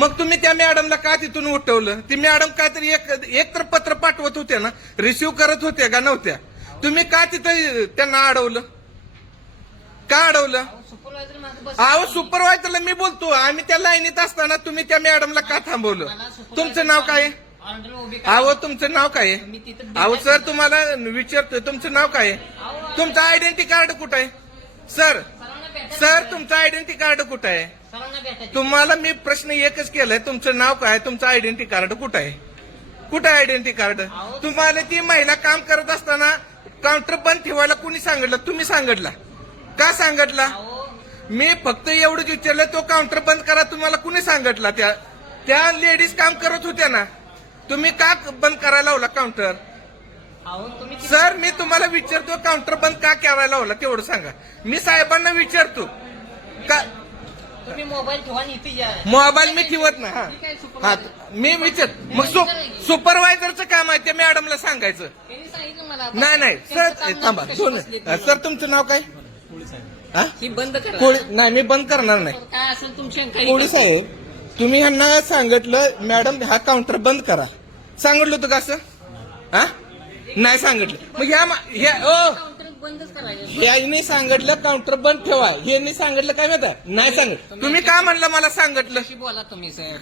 मग तुम्ही त्या मॅडमला का तिथून उठवलं? ती मॅडम काहीतरी एक एक तर पत्र पाठवत होत्या ना रिसिव्ह करत होत्या का नव्हत्या? तुम्ही का तिथं त्यांना अडवलं? का अडवलं? अहो सुपरवायझरला मी बोलतो आम्ही त्या लाईनीत असताना तुम्ही त्या मॅडमला का थांबवलं? तुमचं नाव काय अहो तुमचं नाव काय अहो सर तुम्हाला विचारतोय तुमचं नाव काय आहे? तुमचं आयडेंटिटी कार्ड कुठं आहे? सर सर तुमचं आयडेंटिटी कार्ड कुठं आहे? तुम्हाला मी प्रश्न एकच केलाय तुमचं नाव काय? तुमचं आयडेंटिटी कार्ड कुठं आहे? कुठं आयडेंटिटी कार्ड तुम्हाला ती महिला काम करत असताना काउंटर बंद ठेवायला कुणी सांगितलं? तुम्ही सांगितलं. का सांगितलं? मी फक्त एवढंच विचारलं तो काउंटर बंद करा तुम्हाला कुणी सांगितलं? त्या त्या लेडीज काम करत होत्या ना. तुम्ही का बंद करायला लावला काउंटर सर मी तुम्हाला विचारतो काउंटर बंद का करायला लावला? तेवढं सांगा. मी साहेबांना विचारतो. का तुम्ही मोबाईल ठेवा आणि इथे या. मोबाईल मी ठेवत ना हा. ठीक आहे, हा. मी विचार मग सु सुपरवायझरचं काम आहे ते मॅडमला सांगायचं. त्यांनी सांगितलं मला नाही नाही त्यांचं सर थांबा कशी दोन बसली ती. सर तुमचं नाव काय? हा? ही बंद करा. कोळी नाही मी बंद करणार नाही. काय असेल कोळी साहेब तुम्ही ह्यांना सांगितलं मॅडम हा काउंटर बंद करा. सांगितलं होतं का असं? हा? नाही सांगितलं. मग ह्या मा- ह्या ओ! ह्याने सांगितलं काउंटर बंद ठेवा. ह्यांनी सांगितलं काय माहिती नाही सांगितलं. तुम्ही का म्हणलं मला सांगितलं? बोला तुम्ही सर.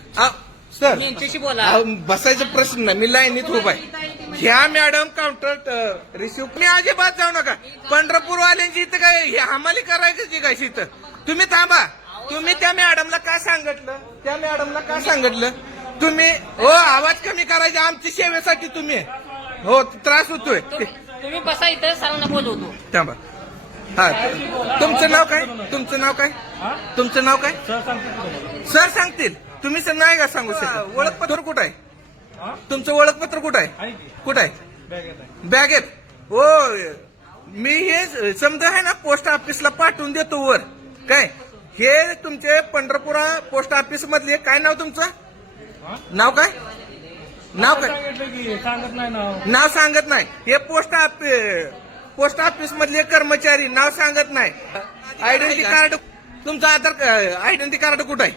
सर. यांच्याशी बोला. बसायचा प्रश्न नाही. मी लाईनीत उभा आहे. ह्या मॅडम काउंटर रिसिव्ह मी अजिबात जाऊ नका. पंढरपूर वाल्यांची इथं काय हे हमाली करायची काय इथं? तुम्ही थांबा. तुम्ही त्या मॅडमला काय सांगितलं? त्या मॅडमला काय सांगितलं? तुम्ही हो आवाज कमी करायचा आमच्या सेवेसाठी तुम्ही. हो त्रास होतोय. तुम्ही बसा इथं सरांना बोलवतो थांबा. हा तुमचं नाव काय? तुमचं नाव काय? तुमचं नाव काय? सर सांगतील तुम्ही सर नाही का सांगू शकत? ओळखपत्र कुठं आहे? तुमचं ओळखपत्र कुठं आहे? कुठं आहे? बॅगेत हो मी हे समजा आहे ना पोस्ट ऑफिसला पाठवून देतो वर. काय? हे तुमचे पंढरपुरा पोस्ट ऑफिस मधले काय नाव तुमचं? नाव काय? नाव काय? सांगितलं की सांगत नाही ना नाव सांगत नाही. हे पोस्ट ऑफिस पोस्ट ऑफिस मधले कर्मचारी नाव सांगत नाही. आयडेंटिटी कार्ड तुमचं आधार आयडेंटिटी कार्ड कुठं आहे?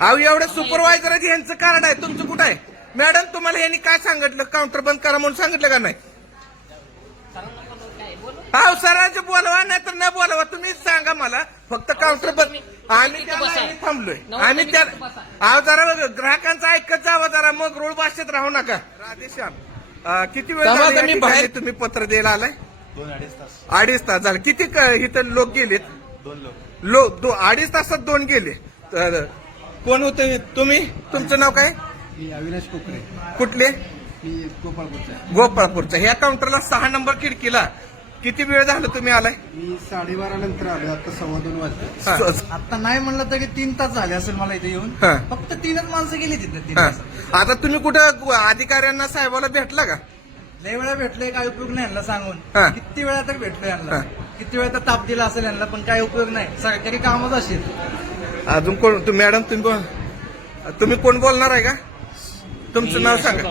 अहो एवढं सुपरवायझर आहे यांचं कार्ड आहे. तुमचं कुठं आहे? मॅडम तुम्हाला यांनी काय सांगितलं? काउंटर बंद करा म्हणून सांगितलं का नाही? अहो सरांचे बोलवा नाही तर नाही बोलवा. तुम्ही सांगा मला. फक्त काउंटर बंद आम्ही थांबलोय. आम्ही त्या तुम्ही. अहो जरा ग्राहकांचं ऐकत जावं जरा मग रोड भाषेत राहू नका. राधेश्याम अं, किती वेळ झाला या ठिकाणी तुम्ही पत्र द्यायला आलाय? दोन अडीच तास. अडीच तास झाले. किती क- इथं लोक गेलेत? दोन लोक. लोक दो अडीच तासात दोन गेले. तर कोण होते तुम्ही? तुमचं नाव काय? मी अविनाश कोकरे. कुठले? मी गोपाळपूरचा आहे. गोपाळपूरचा. ह्या काउंटरला सहा नंबर खिडकीला किती वेळ झाला तुम्ही आलाय? मी साडेबारा नंतर आलो आता सव्वा दोन वाजले. हा. आता नाही म्हणलं तरी तीन तास झाले असेल मला इथे येऊन. हा. फक्त तीनच माणसं गेली तिथे तीन हा. तासात. आता तुम्ही कुठं अधिकाऱ्यांना साहेबाला भेटला का? लय वेळा भेटलोय काय उपयोग नाही यांना सांगून. हा. किती वेळा तर भेटलो यांना. किती वेळा तर ताप दिला असेल यांना पण काय उपयोग नाही. सरकारी कामच असेल अजून कोण? तुम्ही मॅडम तुम्ही बोल तुम्ही कोण बोलणार आहे का? तुमचं नाव सांगा.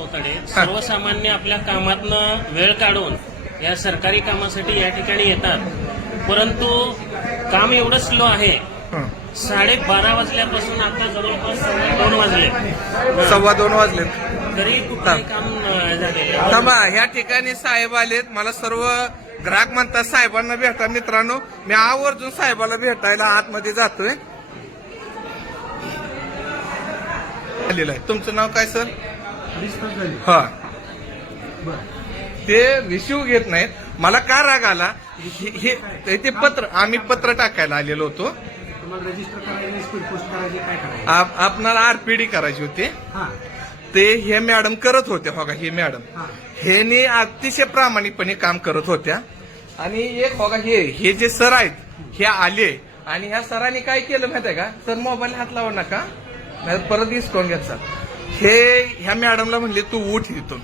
सर्वसामान्य आपल्या कामातनं वेळ काढून या सरकारी कामासाठी या ठिकाणी येतात. परंतु काम एवढं स्लो आहे. हं. साडेबारा वाजल्यापासून आता जवळपास सव्वा दोन वाजले. सव्वा दोन वाजले तरी कुठलंही काम. थांबा ह्या ठिकाणी साहेब आलेत. मला सर्व ग्राहक म्हणतात साहेबांना भेटा मित्रांनो. मी आवर्जून साहेबाला भेटायला आतमध्ये जातोय. आलेलं आहे. तुमचं नाव काय सर? झाले. हा. ते रिसिव्ह घेत नाहीत. मला का राग आला? हे हे- ते पत्र आम्ही पत्र टाकायला आलेलो होतो. तुम्हाला रजिस्टर करायचे स्पीड पोस्ट करायचे काय करायचे? आप- आपणाला आरपीडी करायची होती. हा. ते हे मॅडम करत होते हो का हे मॅडम. हा. हेने अतिशय प्रामाणिकपणे काम करत होत्या. आणि एक हो का हे हे जे सर आहेत हे आले. आणि ह्या सरांनी काय केलं माहितीये का? सर मोबाईल हात लावू नका. नाही परत डिस्काउंट घ्यायचा हे ह्या मॅडमला म्हणले तू उठ इथून.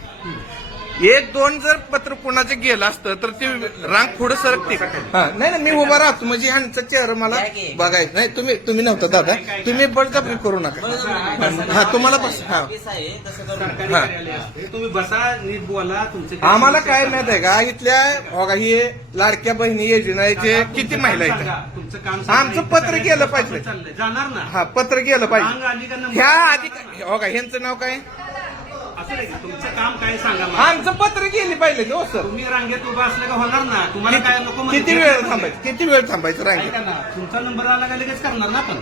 एक दोन जर पत्र कोणाचं गेलं असतं तर ते रांग पुढे सरकते हा नाही ना मी उभा राहतो. म्हणजे ह्यांचा चेहरा मला बघायचं. नाही तुम्ही तुम्ही नव्हता दादा. तुम्ही बळजबरी करू नका. हा तुम्हाला बस हा. हा. तुम्ही बसा नीट बोला तुमचे आम्हाला काय माहीत आहे का? इथल्या बघा ही लाडक्या बहिणी योजनेचे किती महिला आहेत? तुमचं काम आमचं पत्र गेलं पाहिजे. जाणार ना? हा पत्र गेलं पाहिजे. ह्या अधिक? हो का ह्यांचं नाव काय? असं नाही का? तुमचं काम काय सांगा मला. आमचं पत्र गेली पाहिजे हो सर. तुम्ही रांगेत उभा असलं का होणार ना? तुम्हाला काय नको म्हणजे किती वेळ थांबायचं? किती वेळ थांबायचं रांगेत? ऐका ना तुमचा नंबर आला का लगेच करणार ना आपण?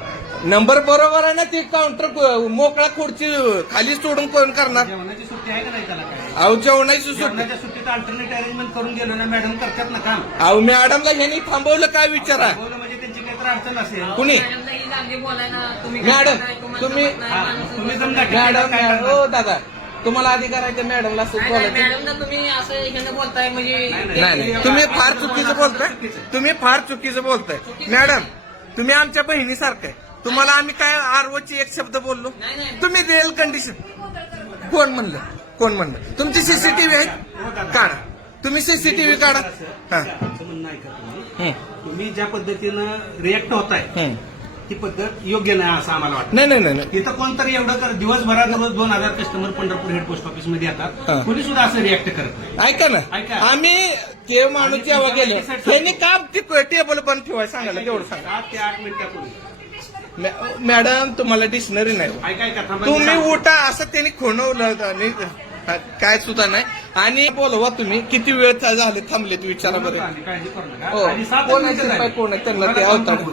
नंबर बरोबर आहे ना ते काउंटर मोकळा खुर्ची खाली सोडून कोण करणार? जेवणाची सुट्टी आहे का नाही त्याला काय? अहो जेवणाची सुट्टी जेवणाच्या सुट्टीत अल्टरनेट अरेंजमेंट करून गेलो ना मॅडम करतात ना काम. अहो मॅडमला ह्यांनी थांबवलं काय विचारा? बोललं म्हणजे त्यांची काहीतरी अडचण असेल. कुणी? तुम्ही मॅडम, तुम्ही- तुम्ही. मॅडम काय करणार? हो दादा. तुम्हाला अधिकार आहे का मॅडमला असं बोलायचं? मॅडमला तुम्ही असं ह्यानं बोलताय म्हणजे नाही, नाही. नाही तुम्ही फार चुकीचं बोलताय. तुम्ही फार चुकीचं बोलताय. मॅडम तुम्ही आमच्या बहिणीसारखं आहे. तुम्हाला आम्ही काय आरवची एक शब्द बोललो? नाही, नाही. तुम्ही रिअल कंडिशन कोण म्हणलं? कोण म्हणलं? तुमची सीसीटीव्ही आहे? काढा. तुम्ही सीसीटीव्ही काढा. हा. आमचं म्हणणं ऐका तुम्ही. हं, तुम्ही ज्या पद्धतीनं रिएक्ट होताय हं. ती पद्धत योग्य नाही असं आम्हाला वाटतं. नाही नाही नाही. इथं कोणतरी एवढं कर दिवसभरात रोज दोन हजार कस्टमर पंढरपूर हेड पोस्ट ऑफिसमध्ये येतात. कोणी सुद्धा असं रिएक्ट करत नाही. ऐका ना. ऐका. आम्ही ते माणूस जेव्हा गेलो त्यांनी काम ते टेबल पण ठेवाय सांगायला तेवढं सांगा. सात ते आठ मिनिटापूर्वी मॅडम तुम्हाला डिक्शनरी नाही. तुम्ही उठा असं त्यांनी खुणवलं आणि काय सुद्धा नाही. आणि बोलवा तुम्ही किती वेळ झाले थांबलेत विचारा सांगतो. बरं. हो कोण आहे? त्यांना ते अवतार.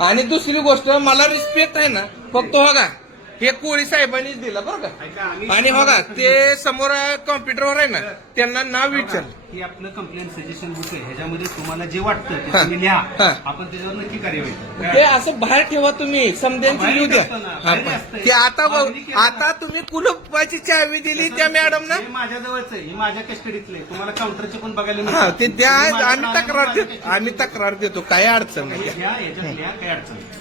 आणि दुसरी गोष्ट मला रिस्पेक्ट आहे ना. फक्त हो का? हे कोळी साहेबांनीच दिलं बरं का आणि हो का ते समोर कॉम्प्युटरवर आहे ना त्यांना नाव विचार ही आपलं कंप्लेंट सजेशन बुक आहे ह्याच्यामध्ये तुम्हाला जे वाटतं ते. तुम्ही लिहा. आपण त्याच्यावर नक्की कार्यवाही करू. ते असं बाहेर ठेवा तुम्ही समजायचं बाहेर लिहू द्या. ते आता आता. तुम्ही कुलपाची चावी दिली त्या मॅडम ना हे माझ्या जवळच आहे माझ्या कस्टडीतलं तुम्हाला काउंटरचे पण बघायला. ते द्या आम्ही तक्रार देतो आम्ही तक्रार देतो काय अडचण नाही काय अडचण नाही.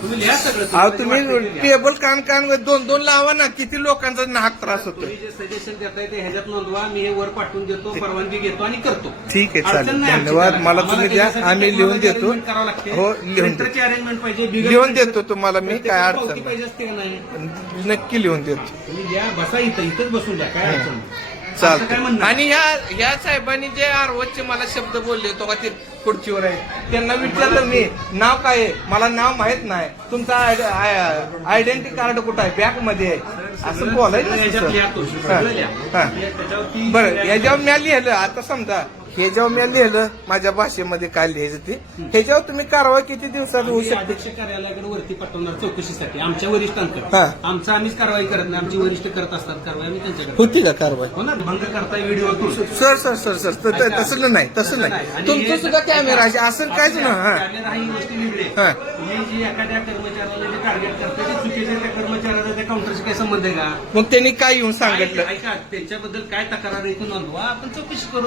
तुम्ही लिहा सगळं अहो तुम्ही. टेबल कान कान दोन दोन लावा ना किती लोकांचा नाहक त्रास तुम्ही जे सजेशन देताय ते ह्याच्यात नोंदवा मी हे वर पाठवून देतो परवानगी घेतो आणि करतो ठीक आहे, चालेल. धन्यवाद. मला तुम्ही द्या. आम्ही लिहून technology देतो. हो, लिहून देतो. अरेंजमेंट पाहिजे बिगर लिहून देतो तुम्हाला मी काय प्रत्येकाला अडचण पावती नाही. पाहिजे असते का नाही नक्की लिहून देतो तुम्ही या बसा इथं इथंच बसून द्या काय अडचण नाही. आमचं काय चालतं म्हणणं आणि ह्या ह्या साहेबांनी जे आरवचे मला शब्द बोलले तो का ते खुर्चीवर आहे. त्यांना विचारलं मी नाव काय आहे? मला नाव माहीत नाही. तुमचा आयडेंटिटी कार्ड कुठं आहे? बॅगमध्ये आहे. असं बोलायचं बरं ह्याच्यावर मी लिहिलं आता समजा हे जेव्हा मी लिहिलं माझ्या भाषेमध्ये काय लिहायचं ते ह्याच्यावर तुम्ही कारवाई किती दिवसात होऊ आम्ही शकते? अध्यक्ष कार्यालयाकडे वरती पाठवणार चौकशीसाठी आमच्या वरिष्ठांकडे. हा. आमचं आम्हीच कारवाई करत नाही आमची वरिष्ठ करत असतात कारवाई आम्ही त्यांच्याकडे. होती का कारवाई? हो ना भंग करताय व्हिडिओतून. सर सर सर सर त- त- तसं नाही तसं नाही. तुमचं सुद्धा कॅमेरा आहे असं काहीच ना हा. कॅमेरा ही गोष्ट वेगळी हा. आहे. जी एखाद्या कर्मचाऱ्याला जे टार्गेट करता ते चुकीचे त्या कर्मचाऱ्याचा त्या काउंटरशी काय संबंध आहे का? मग त्यांनी काय येऊन सांगितलं? ऐका त्यांच्याबद्दल काय तक्रार आहे ते नोंदवा आपण चौकशी करू.